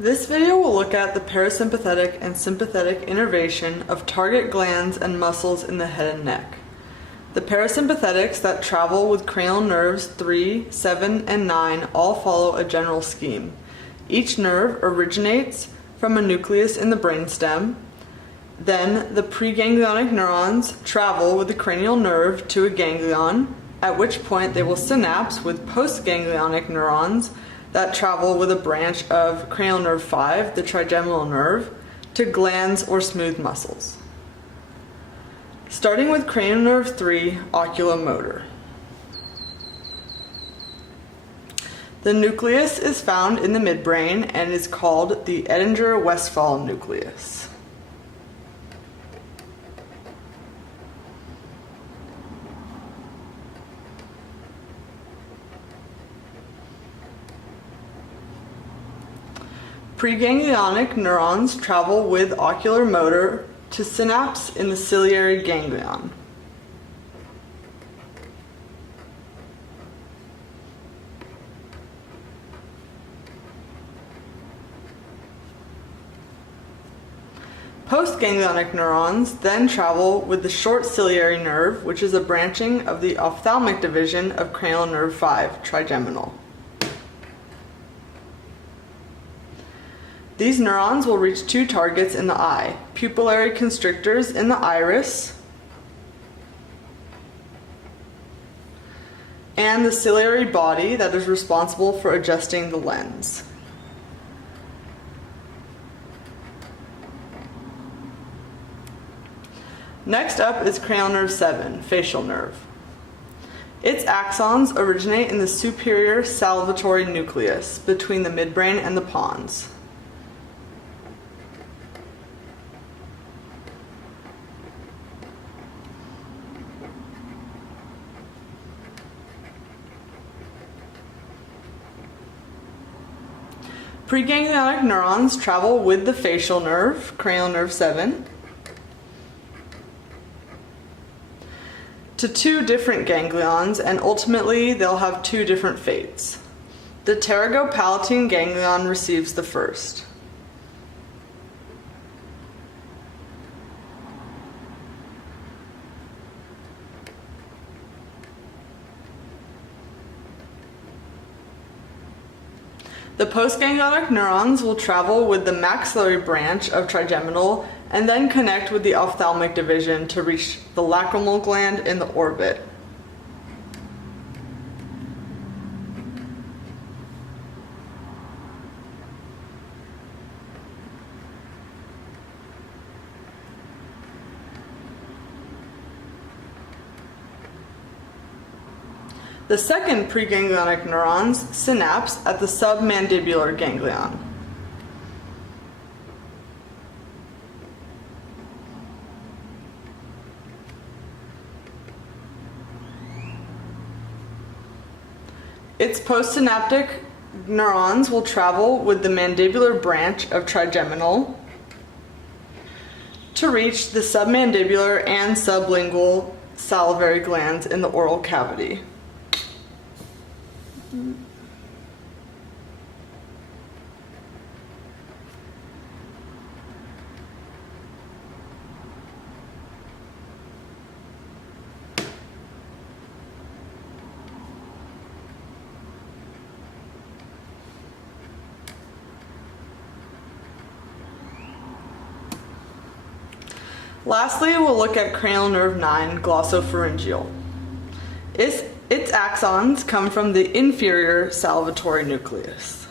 This video will look at the parasympathetic and sympathetic innervation of target glands and muscles in the head and neck. The parasympathetics that travel with cranial nerves 3, 7, and 9 all follow a general scheme. Each nerve originates from a nucleus in the brainstem. Then the preganglionic neurons travel with the cranial nerve to a ganglion, at which point they will synapse with postganglionic neurons that travel with a branch of cranial nerve 5, the trigeminal nerve, to glands or smooth muscles. Starting with cranial nerve 3, oculomotor. The nucleus is found in the midbrain and is called the Edinger-Westphal nucleus. Preganglionic neurons travel with ocular motor to synapse in the ciliary ganglion. Postganglionic neurons then travel with the short ciliary nerve, which is a branching of the ophthalmic division of cranial nerve 5, trigeminal. These neurons will reach two targets in the eye: pupillary constrictors in the iris and the ciliary body that is responsible for adjusting the lens. Next up is cranial nerve 7, facial nerve. Its axons originate in the superior salivatory nucleus between the midbrain and the pons. Preganglionic neurons travel with the facial nerve, cranial nerve 7, to two different ganglions, and ultimately they'll have two different fates. The pterygopalatine ganglion receives the first. The postganglionic neurons will travel with the maxillary branch of trigeminal and then connect with the ophthalmic division to reach the lacrimal gland in the orbit. The second preganglionic neurons synapse at the submandibular ganglion. Its postsynaptic neurons will travel with the mandibular branch of trigeminal to reach the submandibular and sublingual salivary glands in the oral cavity. Lastly, we'll look at cranial nerve 9, glossopharyngeal. Its axons come from the inferior salivatory nucleus.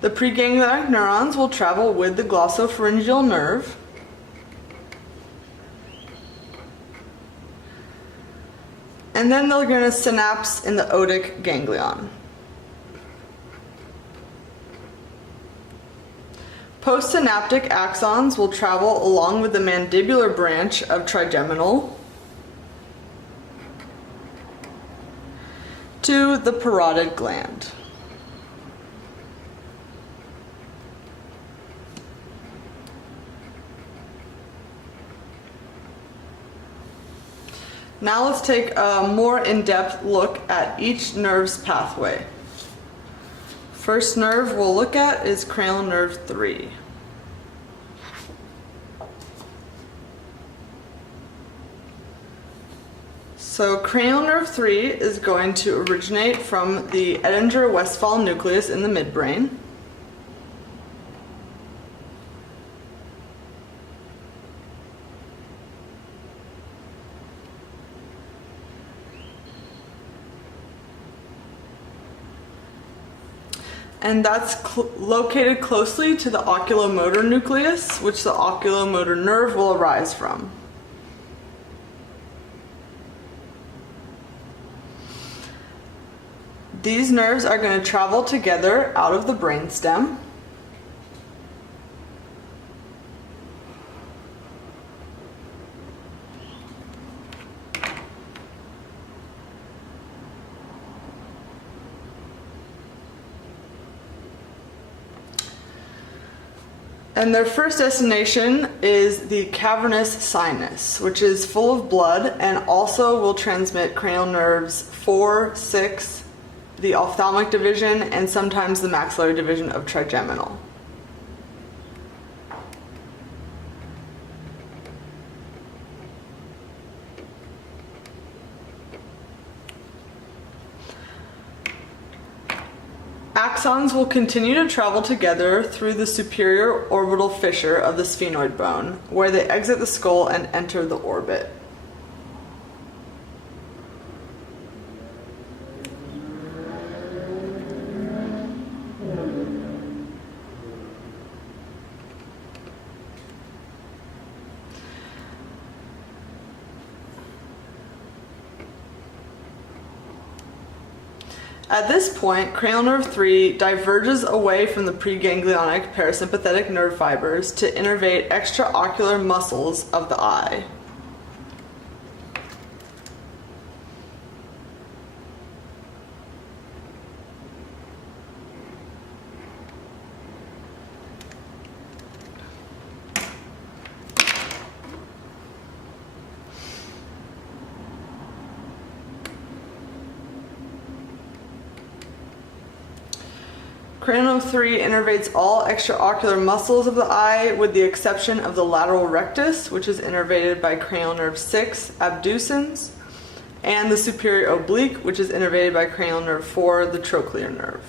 The preganglionic neurons will travel with the glossopharyngeal nerve and then they're going to synapse in the otic ganglion. Postsynaptic axons will travel along with the mandibular branch of trigeminal to the parotid gland. Now let's take a more in-depth look at each nerve's pathway. First nerve we'll look at is cranial nerve 3. So cranial nerve 3 is going to originate from the Edinger-Westphal nucleus in the midbrain. And that's located closely to the oculomotor nucleus, which the oculomotor nerve will arise from. These nerves are going to travel together out of the brainstem. And their first destination is the cavernous sinus, which is full of blood and also will transmit cranial nerves 4, 6, the ophthalmic division, and sometimes the maxillary division of trigeminal. Axons will continue to travel together through the superior orbital fissure of the sphenoid bone, where they exit the skull and enter the orbit. At this point, cranial nerve 3 diverges away from the preganglionic parasympathetic nerve fibers to innervate extraocular muscles of the eye. Cranial nerve 3 innervates all extraocular muscles of the eye with the exception of the lateral rectus, which is innervated by cranial nerve 6 abducens, and the superior oblique, which is innervated by cranial nerve 4, the trochlear nerve.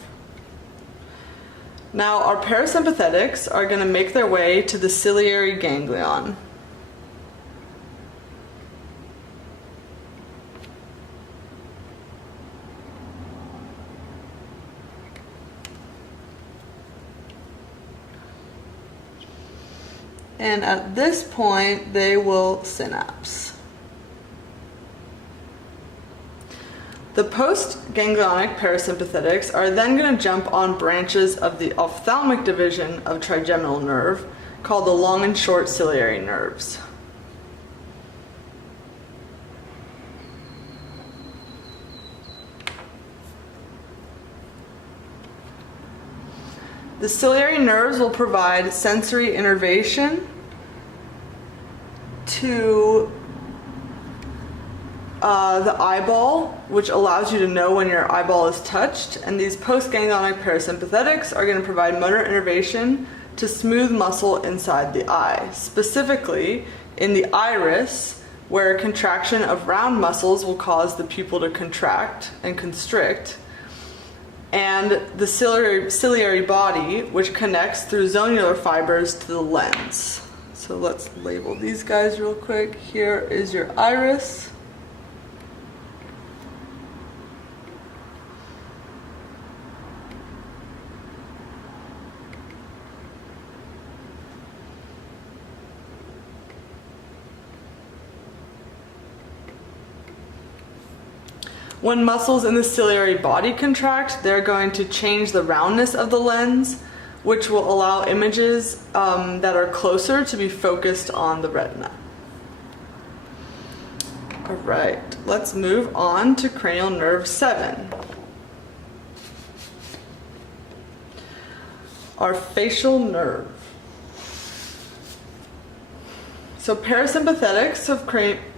Now our parasympathetics are going to make their way to the ciliary ganglion. And at this point, they will synapse. The post-ganglionic parasympathetics are then going to jump on branches of the ophthalmic division of trigeminal nerve, called the long and short ciliary nerves. The ciliary nerves will provide sensory innervation to the eyeball, which allows you to know when your eyeball is touched. And these postganglionic parasympathetics are going to provide motor innervation to smooth muscle inside the eye, specifically in the iris, where contraction of round muscles will cause the pupil to contract and constrict, and the ciliary body, which connects through zonular fibers to the lens. So let's label these guys real quick. Here is your iris. When muscles in the ciliary body contract, they're going to change the roundness of the lens, which will allow images that are closer to be focused on the retina. All right, let's move on to cranial nerve 7. Our facial nerve. So parasympathetics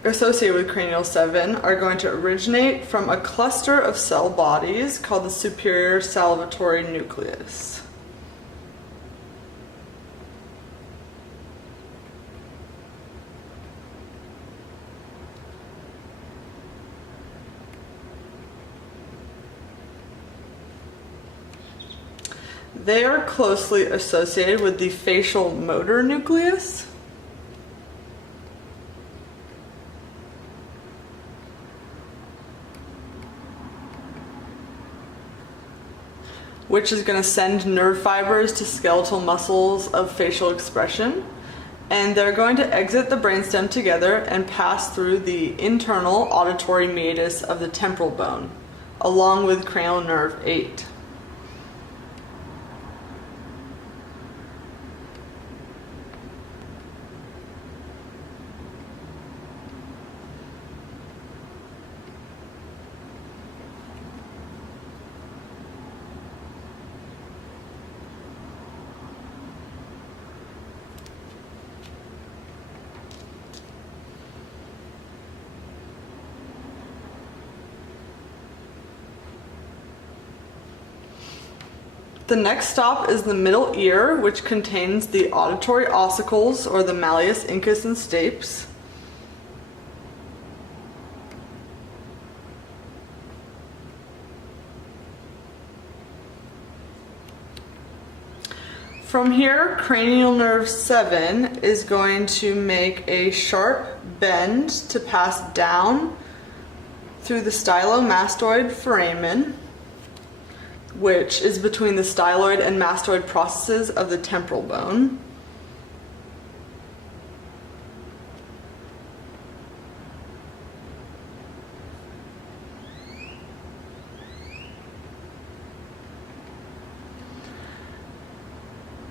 associated with cranial 7 are going to originate from a cluster of cell bodies called the superior salivatory nucleus. They are closely associated with the facial motor nucleus. Which is going to send nerve fibers to skeletal muscles of facial expression. And they're going to exit the brainstem together and pass through the internal auditory meatus of the temporal bone, along with cranial nerve 8. The next stop is the middle ear, which contains the auditory ossicles, or the malleus, incus, and stapes. From here, cranial nerve 7 is going to make a sharp bend to pass down through the stylomastoid foramen, which is between the styloid and mastoid processes of the temporal bone.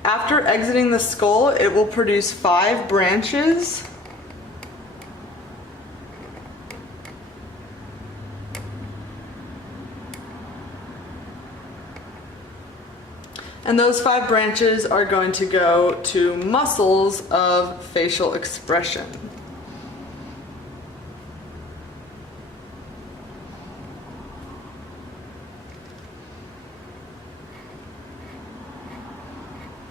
After exiting the skull, it will produce 5 branches. And those 5 branches are going to go to muscles of facial expression.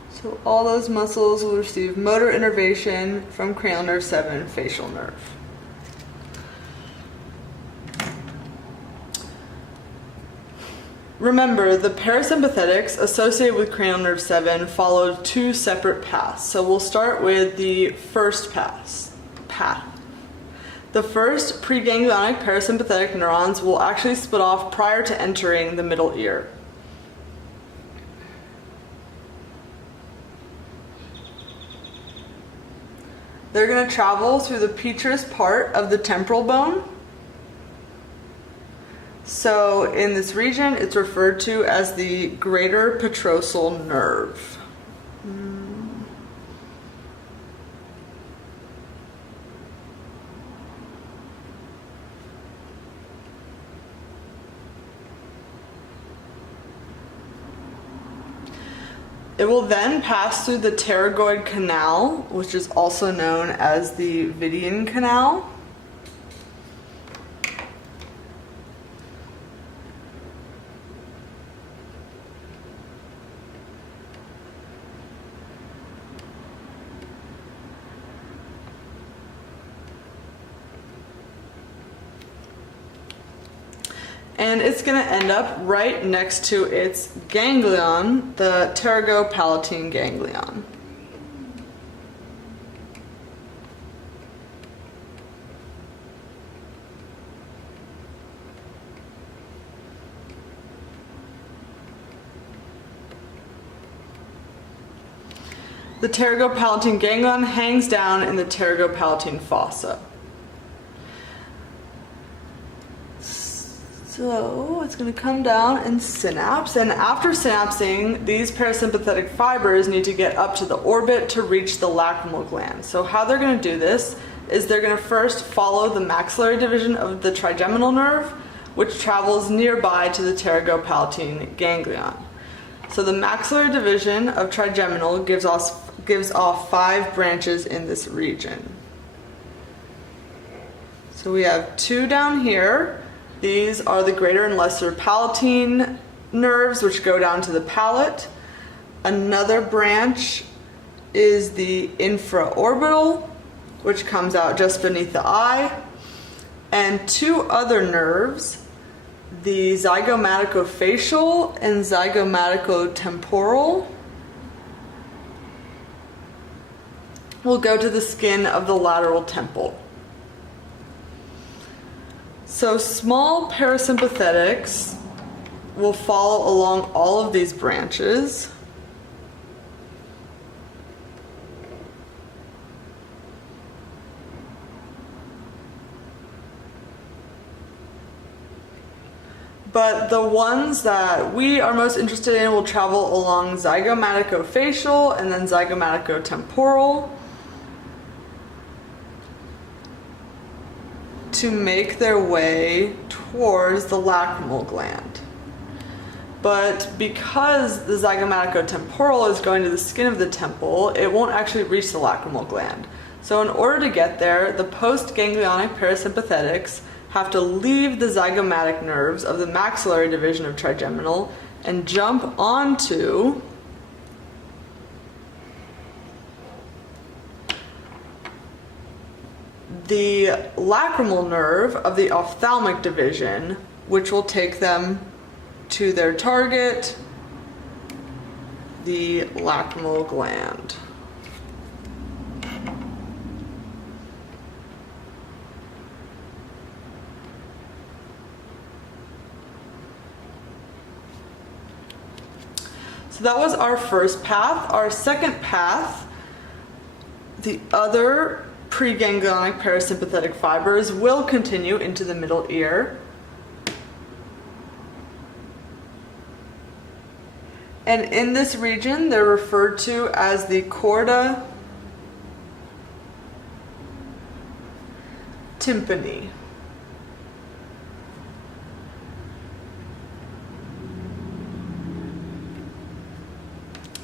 So all those muscles will receive motor innervation from cranial nerve 7, facial nerve. Remember, the parasympathetics associated with cranial nerve 7 followed 2 separate paths. So we'll start with the first path. The first preganglionic parasympathetic neurons will actually split off prior to entering the middle ear. They're going to travel through the petrous part of the temporal bone. So in this region, it's referred to as the greater petrosal nerve. It will then pass through the pterygoid canal, which is also known as the VII canal. And it's going to end up right next to its ganglion, the pterygopalatine ganglion. The pterygopalatine ganglion hangs down in the pterygopalatine fossa. So it's going to come down and synapse, and after synapsing, these parasympathetic fibers need to get up to the orbit to reach the lacrimal gland. So how they're going to do this is they're going to first follow the maxillary division of the trigeminal nerve, which travels nearby to the pterygopalatine ganglion. So the maxillary division of trigeminal gives off 5 branches in this region. So we have two down here. These are the greater and lesser palatine nerves, which go down to the palate. Another branch is the infraorbital, which comes out just beneath the eye. And two other nerves, the zygomaticofacial and zygomaticotemporal, will go to the skin of the lateral temple. So small parasympathetics will follow along all of these branches. But the ones that we are most interested in will travel along zygomaticofacial and then zygomaticotemporal to make their way towards the lacrimal gland. But because the zygomaticotemporal is going to the skin of the temple, it won't actually reach the lacrimal gland. So in order to get there, the postganglionic parasympathetics have to leave the zygomatic nerves of the maxillary division of trigeminal and jump onto the lacrimal nerve of the ophthalmic division, which will take them to their target, the lacrimal gland. So that was our first path. Our second path, the other preganglionic parasympathetic fibers will continue into the middle ear. And in this region, they're referred to as the chorda tympani.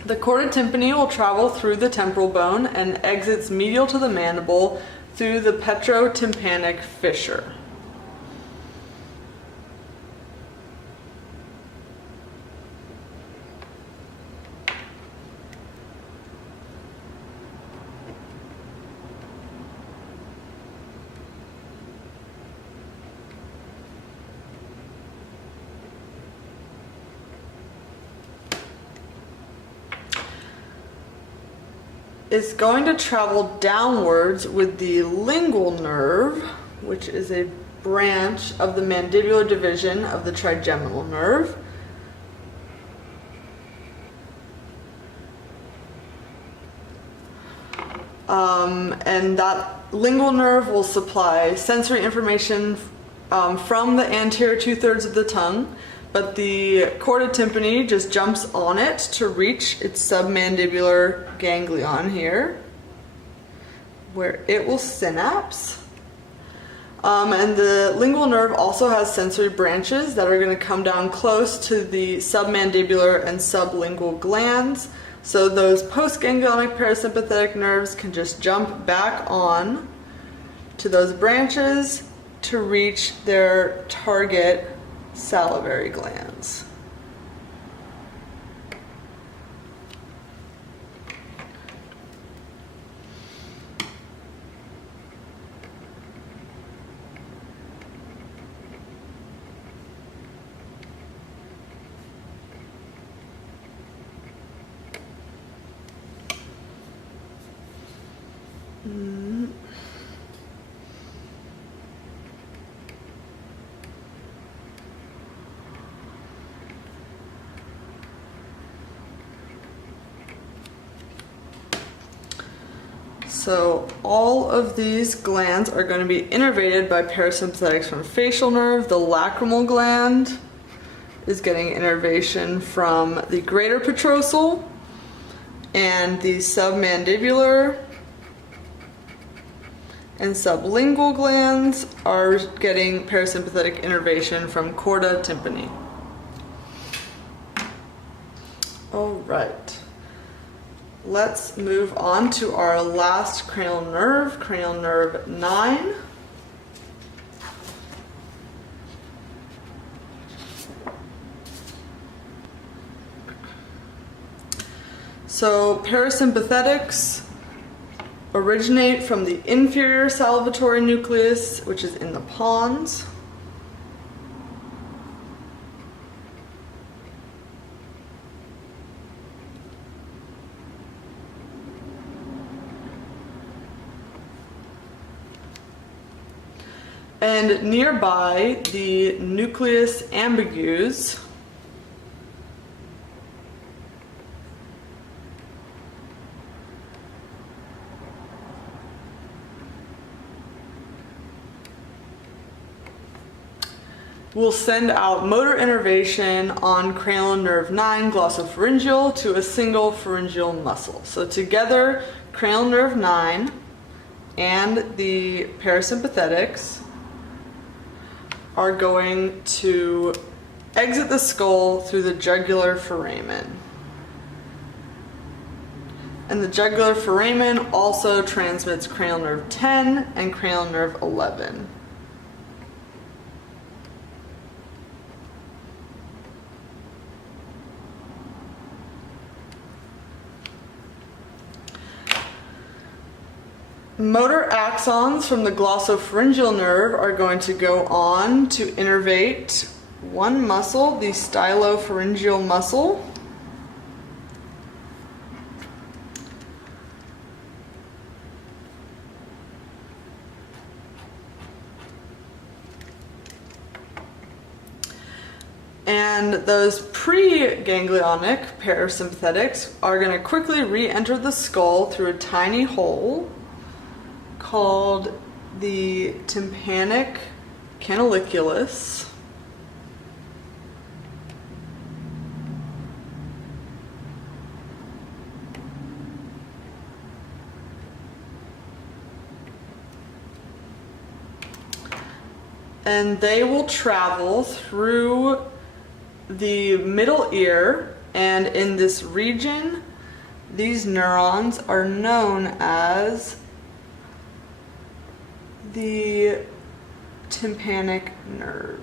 The chorda tympani will travel through the temporal bone and exits medial to the mandible through the petrotympanic fissure. Is going to travel downwards with the lingual nerve, which is a branch of the mandibular division of the trigeminal nerve. And that lingual nerve will supply sensory information from the anterior 2/3 of the tongue, but the chorda tympani just jumps on it to reach its submandibular ganglion here, where it will synapse. And the lingual nerve also has sensory branches that are going to come down close to the submandibular and sublingual glands. So those postganglionic parasympathetic nerves can just jump back on to those branches to reach their target salivary glands. So all of these glands are going to be innervated by parasympathetics from facial nerve. The lacrimal gland is getting innervation from the greater petrosal, and the submandibular and sublingual glands are getting parasympathetic innervation from chorda tympani. All right. Let's move on to our last cranial nerve 9. So parasympathetics originate from the inferior salivatory nucleus, which is in the pons. And nearby, the nucleus ambiguus will send out motor innervation on cranial nerve 9 glossopharyngeal to a single pharyngeal muscle. So together, cranial nerve 9 and the parasympathetics are going to exit the skull through the jugular foramen. And the jugular foramen also transmits cranial nerve 10 and cranial nerve 11. Motor axons from the glossopharyngeal nerve are going to go on to innervate one muscle, the stylopharyngeal muscle. And those pre-ganglionic parasympathetics are going to quickly re-enter the skull through a tiny hole called the tympanic canaliculus. And they will travel through the middle ear, and in this region, these neurons are known as the tympanic nerve.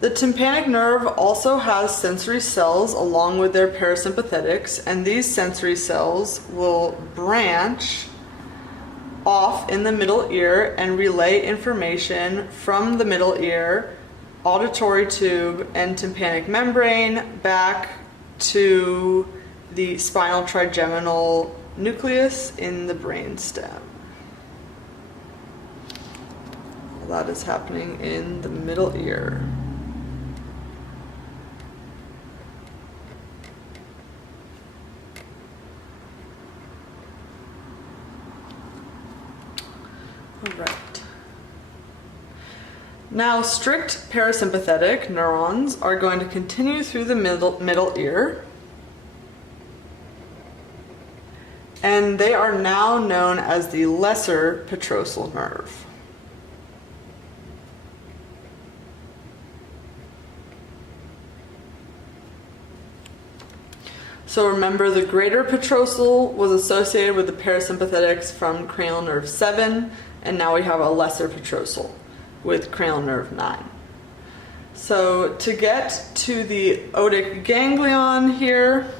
The tympanic nerve also has sensory cells along with their parasympathetics, and these sensory cells will branch off in the middle ear and relay information from the middle ear, auditory tube, and tympanic membrane back to the spinal trigeminal nucleus in the brainstem. That is happening in the middle ear. All right. Now, strict parasympathetic neurons are going to continue through the middle ear. And they are now known as the lesser petrosal nerve. So remember, the greater petrosal was associated with the parasympathetics from cranial nerve 7, and now we have a lesser petrosal with cranial nerve 9. So to get to the otic ganglion here,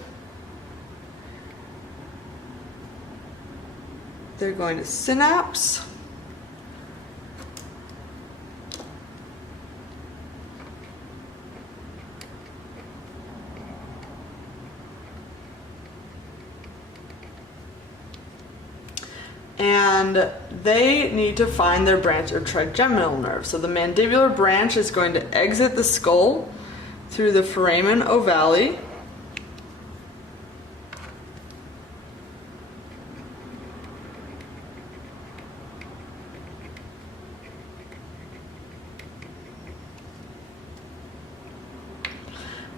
they're going to synapse. And they need to find their branch of trigeminal nerve. So the mandibular branch is going to exit the skull through the foramen ovale.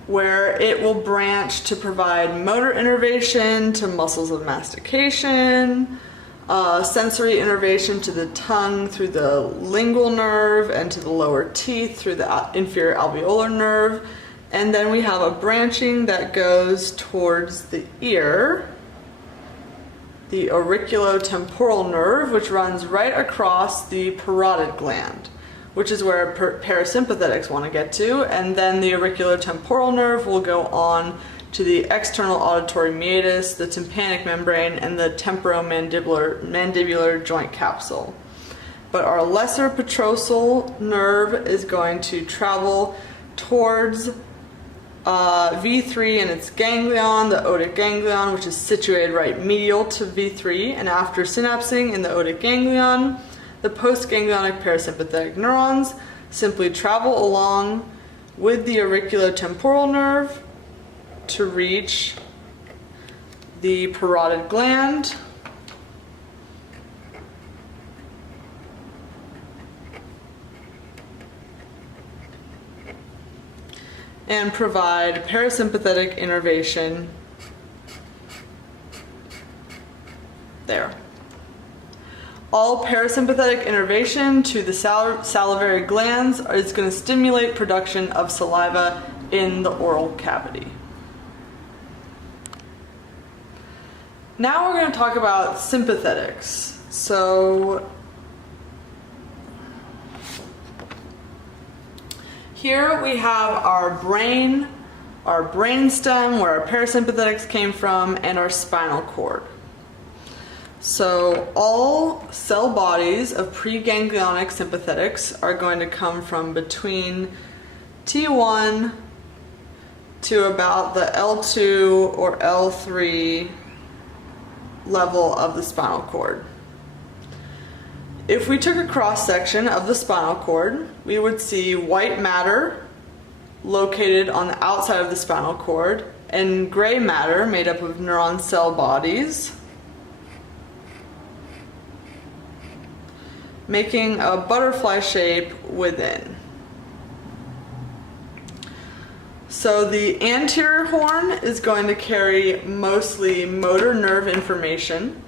Where it will branch to provide motor innervation to muscles of mastication, sensory innervation to the tongue through the lingual nerve, and to the lower teeth through the inferior alveolar nerve. And then we have a branching that goes towards the ear, the auriculotemporal nerve, which runs right across the parotid gland, which is where parasympathetics want to get to, and then the auriculotemporal nerve will go on to the external auditory meatus, the tympanic membrane, and the temporomandibular joint capsule. But our lesser petrosal nerve is going to travel towards V3 and its ganglion, the otic ganglion, which is situated right medial to V3, and after synapsing in the otic ganglion, the postganglionic parasympathetic neurons simply travel along with the auriculotemporal nerve to reach the parotid gland, and provide parasympathetic innervation there. All parasympathetic innervation to the salivary glands is going to stimulate production of saliva in the oral cavity. Now we're going to talk about sympathetics. So here we have our brain stem, where our parasympathetics came from, and our spinal cord. So all cell bodies of preganglionic sympathetics are going to come from between T1 to about the L2 or L3 level of the spinal cord. If we took a cross section of the spinal cord, we would see white matter located on the outside of the spinal cord and gray matter made up of neuron cell bodies, making a butterfly shape within. So the anterior horn is going to carry mostly motor nerve information,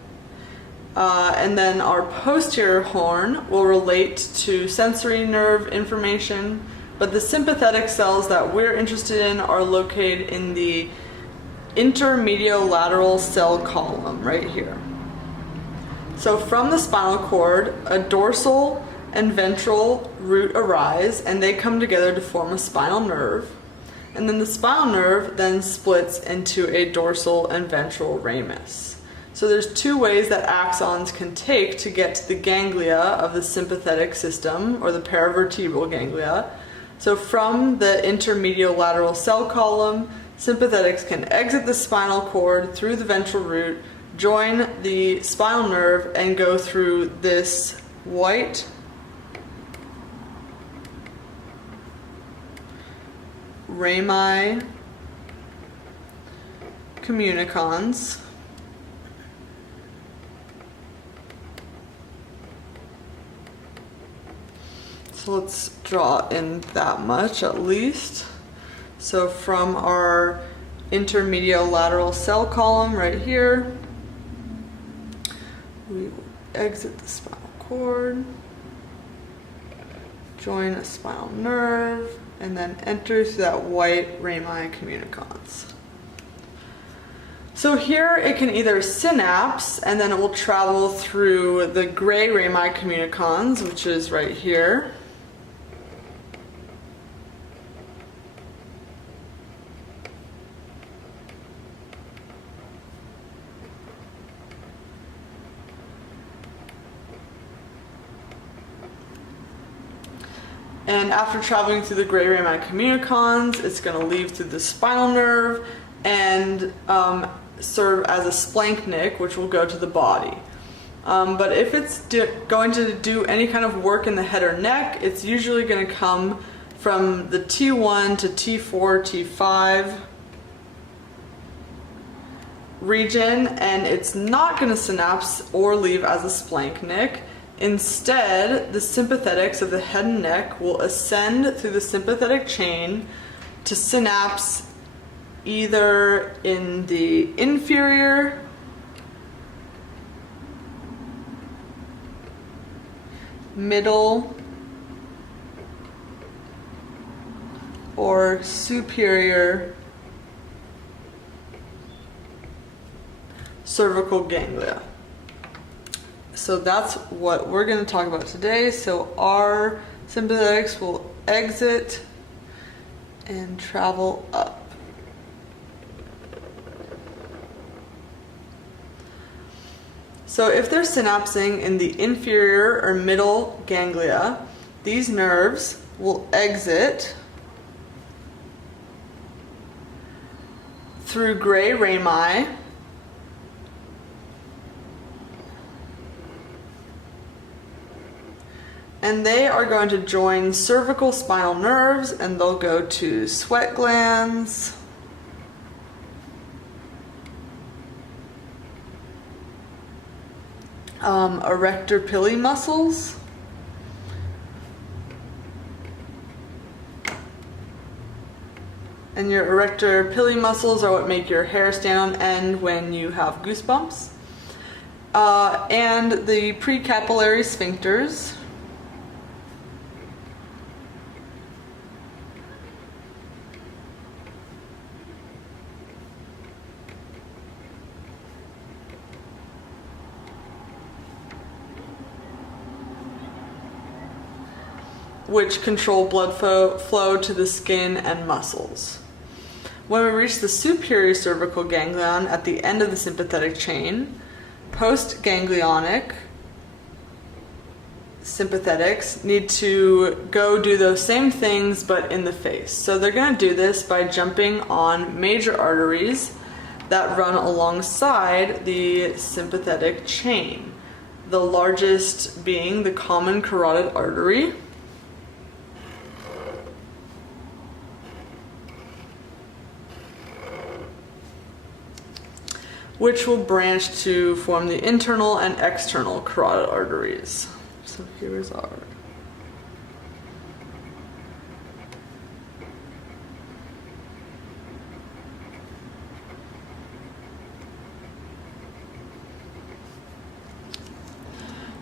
and then our posterior horn will relate to sensory nerve information, but the sympathetic cells that we're interested in are located in the intermediolateral cell column right here. So from the spinal cord, a dorsal and ventral root arise, and they come together to form a spinal nerve. And then the spinal nerve then splits into a dorsal and ventral ramus. So there's two ways that axons can take to get to the ganglia of the sympathetic system, or the paravertebral ganglia. So from the intermediolateral cell column, sympathetics can exit the spinal cord through the ventral root, join the spinal nerve, and go through this white rami communicans So let's draw in that much at least. So from our intermediolateral cell column right here, we will exit the spinal cord, join a spinal nerve, and then enter through that white rami communicans. So here it can either synapse, and then it will travel through the gray rami communicans, which is right here. And after traveling through the gray rami communicans, it's going to leave through the spinal nerve and serve as a splanchnic, which will go to the body. But if it's going to do any kind of work in the head or neck, it's usually going to come from the T1 to T4, T5 region, and it's not going to synapse or leave as a splanchnic. Instead, the sympathetics of the head and neck will ascend through the sympathetic chain to synapse either in the inferior middle or superior cervical ganglia. So that's what we're going to talk about today. So our Sympathetics will exit and travel up. So if they're synapsing in the inferior or middle ganglia, these nerves will exit through gray rami and they are going to join cervical spinal nerves and they'll go to sweat glands, erector pili muscles, and your erector pili muscles are what make your hair stand on end when you have goosebumps, and the precapillary sphincters, which control blood flow to the skin and muscles. When we reach the superior cervical ganglion at the end of the sympathetic chain, postganglionic sympathetics need to go do those same things but in the face. So they're going to do this by jumping on major arteries that run alongside the sympathetic chain, the largest being the common carotid artery, which will branch to form the internal and external carotid arteries. So here's our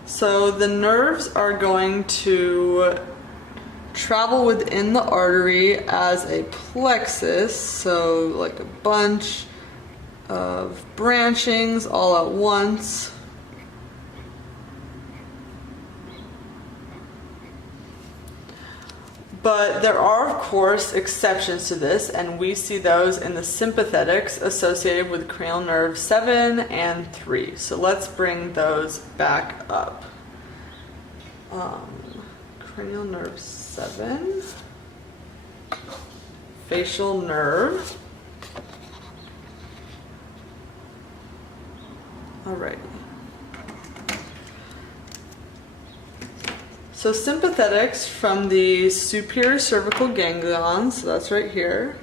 So the nerves are going to travel within the artery as a plexus, so like a bunch of branchings all at once. But there are, of course, exceptions to this, and we see those in the sympathetics associated with cranial nerve 7 and 3. So let's bring those back up. Cranial nerve 7, facial nerve. Alrighty. So sympathetics from the superior cervical ganglion, so that's right here.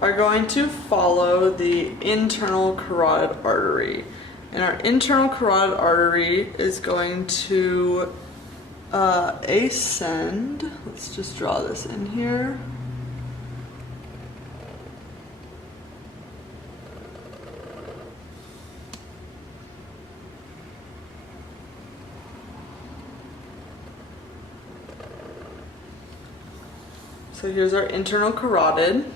Are going to follow the internal carotid artery. And our internal carotid artery is going to ascend. Let's just draw this in here. So here's our internal carotid.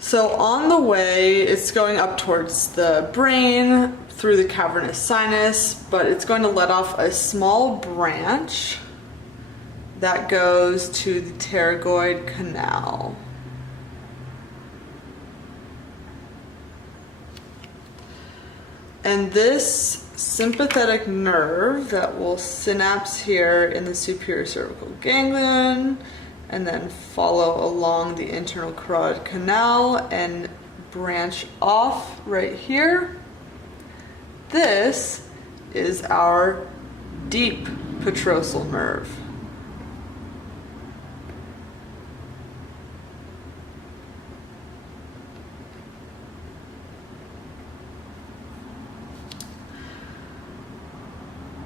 So on the way, it's going up towards the brain through the cavernous sinus, but it's going to let off a small branch that goes to the pterygoid canal. And this sympathetic nerve that will synapse here in the superior cervical ganglion and then follow along the internal carotid canal and branch off right here. This is our deep petrosal nerve.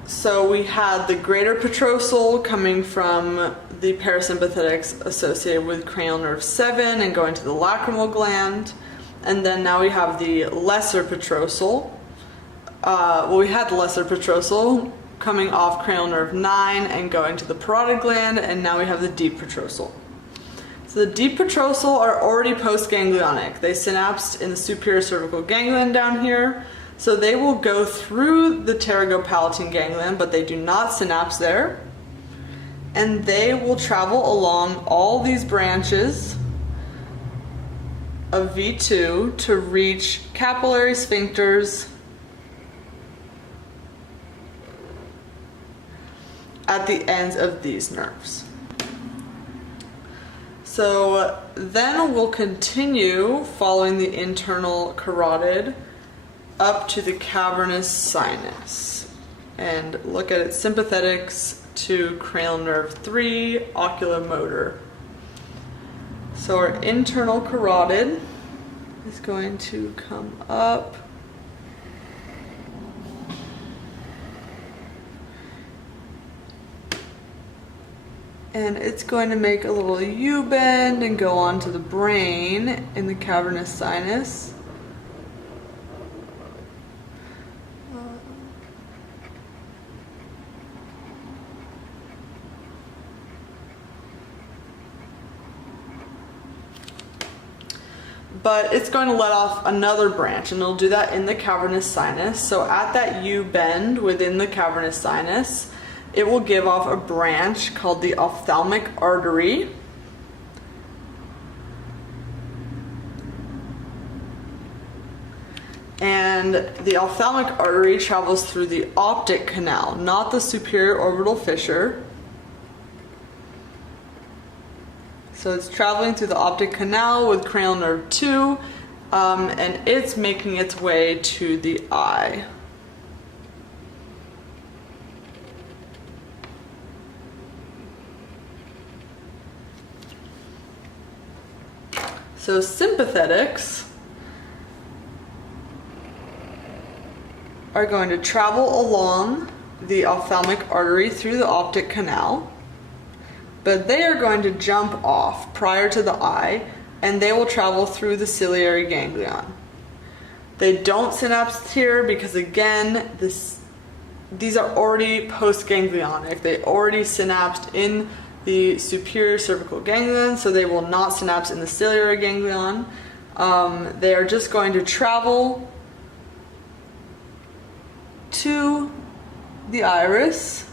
So we had the greater petrosal coming from the parasympathetics associated with cranial nerve 7 and going to the lacrimal gland. And then now we have the lesser petrosal. We had lesser petrosal coming off cranial nerve 9 and going to the parotid gland, and now we have the deep petrosal. So the deep petrosal are already postganglionic. They synapsed in the superior cervical ganglion down here. So they will go through the pterygopalatine ganglion, but they do not synapse there. And they will travel along all these branches of V2 to reach capillary sphincters at the ends of these nerves. So then we'll continue following the internal carotid up to the cavernous sinus and look at its sympathetics to cranial nerve 3, oculomotor. So our internal carotid is going to come up and it's going to make a little U-bend and go on to the brain in the cavernous sinus. But it's going to let off another branch, and it'll do that in the cavernous sinus. So at that U-bend within the cavernous sinus, it will give off a branch called the ophthalmic artery. And the ophthalmic artery travels through the optic canal, not the superior orbital fissure. So it's traveling through the optic canal with cranial nerve 2, and it's making its way to the eye. So sympathetics are going to travel along the ophthalmic artery through the optic canal, but they are going to jump off prior to the eye, and they will travel through the ciliary ganglion. They don't synapse here because, again, these are already postganglionic. They already synapsed in the superior cervical ganglion, so they will not synapse in the ciliary ganglion. They are just going to travel to the iris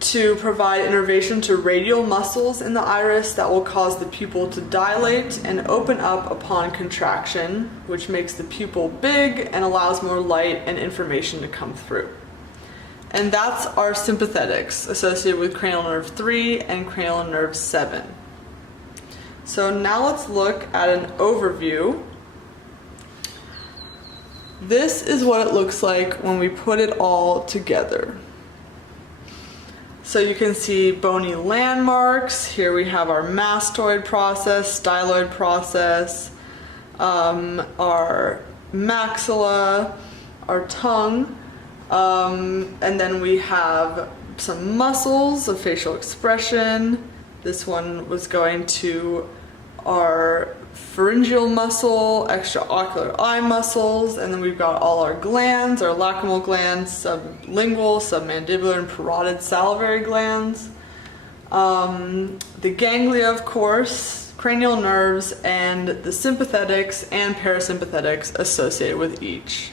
to provide innervation to radial muscles in the iris that will cause the pupil to dilate and open up upon contraction, which makes the pupil big and allows more light and information to come through. And that's our sympathetics associated with cranial nerve 3 and cranial nerve 7. So now let's look at an overview. This is what it looks like when we put it all together. So you can see bony landmarks. Here we have our mastoid process, styloid process, our maxilla, our tongue, and then we have some muscles of facial expression. This one was going to our pharyngeal muscle, extraocular eye muscles, and then we've got all our glands, our lacrimal glands, sublingual, submandibular, and parotid salivary glands. The ganglia, of course, cranial nerves, and the sympathetics and parasympathetics associated with each.